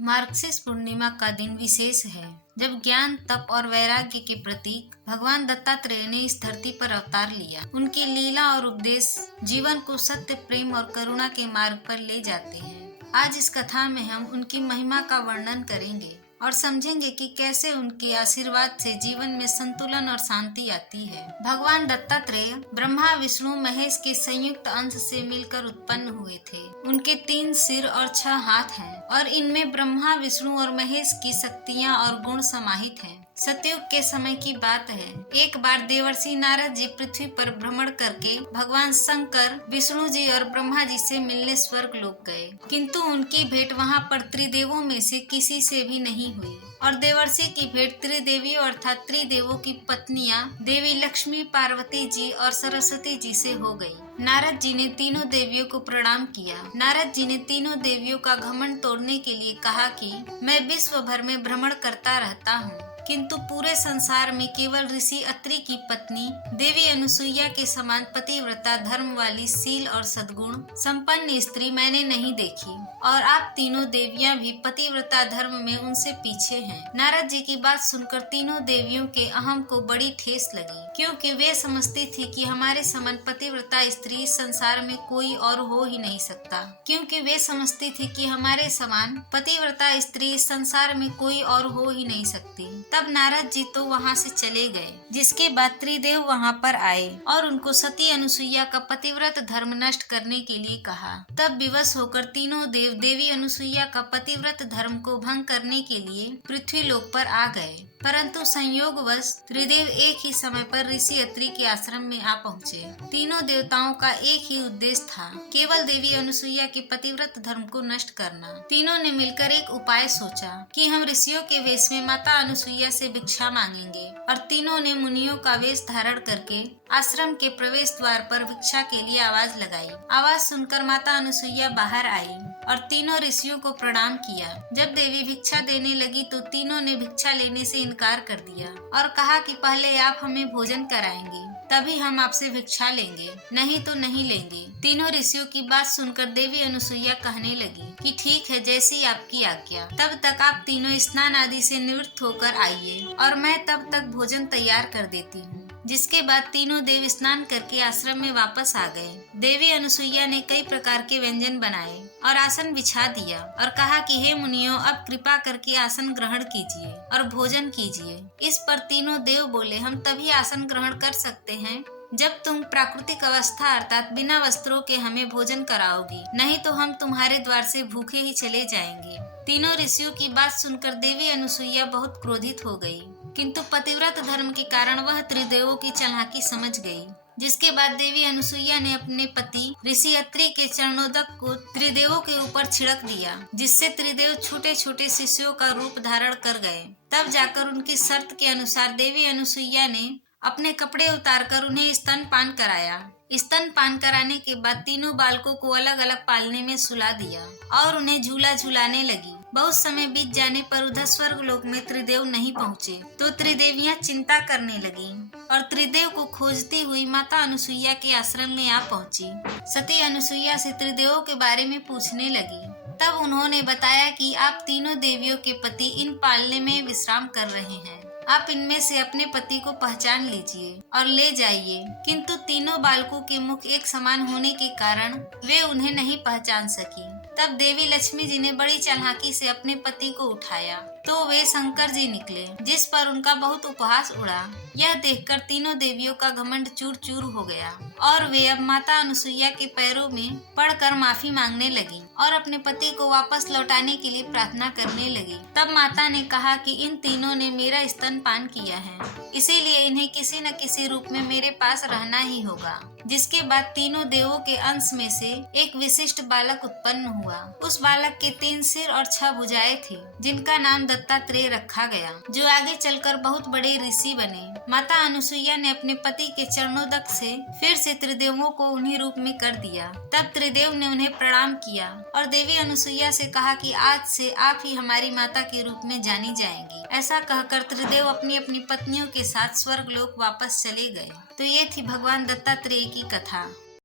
मार्गशीर्ष पूर्णिमा का दिन विशेष है, जब ज्ञान, तप और वैराग्य के प्रतीक भगवान दत्तात्रेय ने इस धरती पर अवतार लिया। उनकी लीला और उपदेश जीवन को सत्य, प्रेम और करुणा के मार्ग पर ले जाते हैं। आज इस कथा में हम उनकी महिमा का वर्णन करेंगे और समझेंगे कि कैसे उनके आशीर्वाद से जीवन में संतुलन और शांति आती है। भगवान दत्तात्रेय ब्रह्मा, विष्णु, महेश के संयुक्त अंश से मिलकर उत्पन्न हुए थे। उनके 3 सिर और 6 हाथ हैं और इनमें ब्रह्मा, विष्णु और महेश की शक्तियाँ और गुण समाहित हैं। सतयुग के समय की बात है। एक बार देवर्षि नारद जी पृथ्वी पर भ्रमण करके भगवान शंकर, विष्णु जी और ब्रह्मा जी से मिलने स्वर्ग लोक गए, किंतु उनकी भेंट वहां पर त्रिदेवों में से किसी से भी नहीं हुई और देवर्षि की भेंट त्रिदेवियों अर्थात त्रिदेवों की पत्नियां देवी लक्ष्मी, पार्वती जी और सरस्वती जी से हो गई। नारद जी ने तीनों देवियों को प्रणाम किया। नारद जी ने तीनों देवियों का घमंड तोड़ने के लिए कहा कि मैं विश्व भर में भ्रमण करता रहता हूँ, किंतु पूरे संसार में केवल ऋषि अत्रि की पत्नी देवी अनुसुईया के समान पतिव्रता, धर्म वाली, शील और सद्गुण संपन्न स्त्री मैंने नहीं देखी और आप तीनों देवियां भी पतिव्रता धर्म में उनसे पीछे हैं। नारद जी की बात सुनकर तीनों देवियों के अहम को बड़ी ठेस लगी, क्योंकि वे समझती थी कि हमारे समान पतिव्रता स्त्री संसार में कोई और हो ही नहीं सकता। क्योंकि वे समझती थी कि हमारे समान पतिव्रता स्त्री संसार में कोई और हो ही नहीं सकती। तब नारद जी तो वहाँ से चले गए, जिसके बाद त्रिदेव वहाँ पर आए और उनको सती अनुसुईया का पतिव्रत धर्म नष्ट करने के लिए कहा। तब विवश होकर तीनों देव देवी अनुसुईया का पतिव्रत धर्म को भंग करने के लिए पृथ्वी लोक पर आ गए, परंतु संयोगवश त्रिदेव एक ही समय पर ऋषि अत्रि के आश्रम में आ पहुँचे। तीनों देवताओं का एक ही उद्देश्य था, केवल देवी अनुसुईया के पतिव्रत धर्म को नष्ट करना। तीनों ने मिलकर एक उपाय सोचा कि हम ऋषियों के वेश में माता अनुसुईया से भिक्षा मांगेंगे और तीनों ने मुनियों का वेश धारण करके आश्रम के प्रवेश द्वार पर भिक्षा के लिए आवाज लगाई। आवाज सुनकर माता अनुसुईया बाहर आई और तीनों ऋषियों को प्रणाम किया। जब देवी भिक्षा देने लगी तो तीनों ने भिक्षा लेने से इनकार कर दिया और कहा कि पहले आप हमें भोजन कराएंगे, तभी हम आपसे भिक्षा लेंगे, नहीं तो नहीं लेंगे। तीनों ऋषियों की बात सुनकर देवी अनुसुईया कहने लगी कि ठीक है, जैसी आपकी आज्ञा। तब तक आप तीनों स्नान आदि से निवृत्त होकर आइए और मैं तब तक भोजन तैयार कर देती हूँ। जिसके बाद तीनों देव स्नान करके आश्रम में वापस आ गए। देवी अनुसुईया ने कई प्रकार के व्यंजन बनाए और आसन बिछा दिया और कहा कि हे मुनियों, अब कृपा करके आसन ग्रहण कीजिए और भोजन कीजिए। इस पर तीनों देव बोले, हम तभी आसन ग्रहण कर सकते हैं जब तुम प्राकृतिक अवस्था अर्थात बिना वस्त्रों के हमें भोजन कराओगी, नहीं तो हम तुम्हारे द्वार से भूखे ही चले जाएंगे। तीनों ऋषियों की बात सुनकर देवी अनुसुईया बहुत क्रोधित हो गई, किंतु पतिव्रत धर्म के कारण वह त्रिदेवों की चालाकी समझ गई। जिसके बाद देवी अनुसुईया ने अपने पति ऋषि अत्रि के चरणोदक को त्रिदेवों के ऊपर छिड़क दिया, जिससे त्रिदेव छोटे छोटे शिष्यों का रूप धारण कर गए। तब जाकर उनकी शर्त के अनुसार देवी अनुसुईया ने अपने कपड़े उतारकर उन्हें स्तनपान कराया। स्तनपान कराने के बाद तीनों बालकों को अलग अलग पालने में सुला दिया और उन्हें झूला झुलाने लगी। बहुत समय बीत जाने पर उधर स्वर्ग लोक में त्रिदेव नहीं पहुँचे तो त्रिदेवियां चिंता करने लगीं और त्रिदेव को खोजती हुई माता अनुसुईया के आश्रम में आ पहुंची। सती अनुसुईया से त्रिदेवों के बारे में पूछने लगी। तब उन्होंने बताया कि आप तीनों देवियों के पति इन पालने में विश्राम कर रहे हैं, आप इनमें से अपने पति को पहचान लीजिए और ले जाइए। किंतु तीनों बालकों के मुख एक समान होने के कारण वे उन्हें नहीं पहचान सकी। तब देवी लक्ष्मी जी ने बड़ी चालाकी से अपने पति को उठाया तो वे शंकर जी निकले, जिस पर उनका बहुत उपहास उड़ा। यह देखकर तीनों देवियों का घमंड चूर चूर हो गया और वे अब माता अनुसुईया के पैरों में पड़कर माफी मांगने लगी और अपने पति को वापस लौटाने के लिए प्रार्थना करने लगी। तब माता ने कहा कि इन तीनों ने मेरा स्तनपान किया है, इसीलिए इन्हें किसी न किसी रूप में मेरे पास रहना ही होगा। जिसके बाद तीनों देवों के अंश में से एक विशिष्ट बालक उत्पन्न हुआ। उस बालक के 3 सिर और 6 भुजाएं थी, जिनका नाम दत्तात्रेय रखा गया, जो आगे चलकर बहुत बड़े ऋषि बने। माता अनुसुईया ने अपने पति के चरणोदक से फिर से त्रिदेवों को उन्हीं रूप में कर दिया। तब त्रिदेव ने उन्हें प्रणाम किया और देवी अनुसुईया से कहा कि आज से आप ही हमारी माता के रूप में जानी जाएंगी। ऐसा कहकर त्रिदेव अपनी अपनी पत्नियों के साथ स्वर्ग लोक वापस चले गए। तो ये थी भगवान दत्तात्रेय की कथा।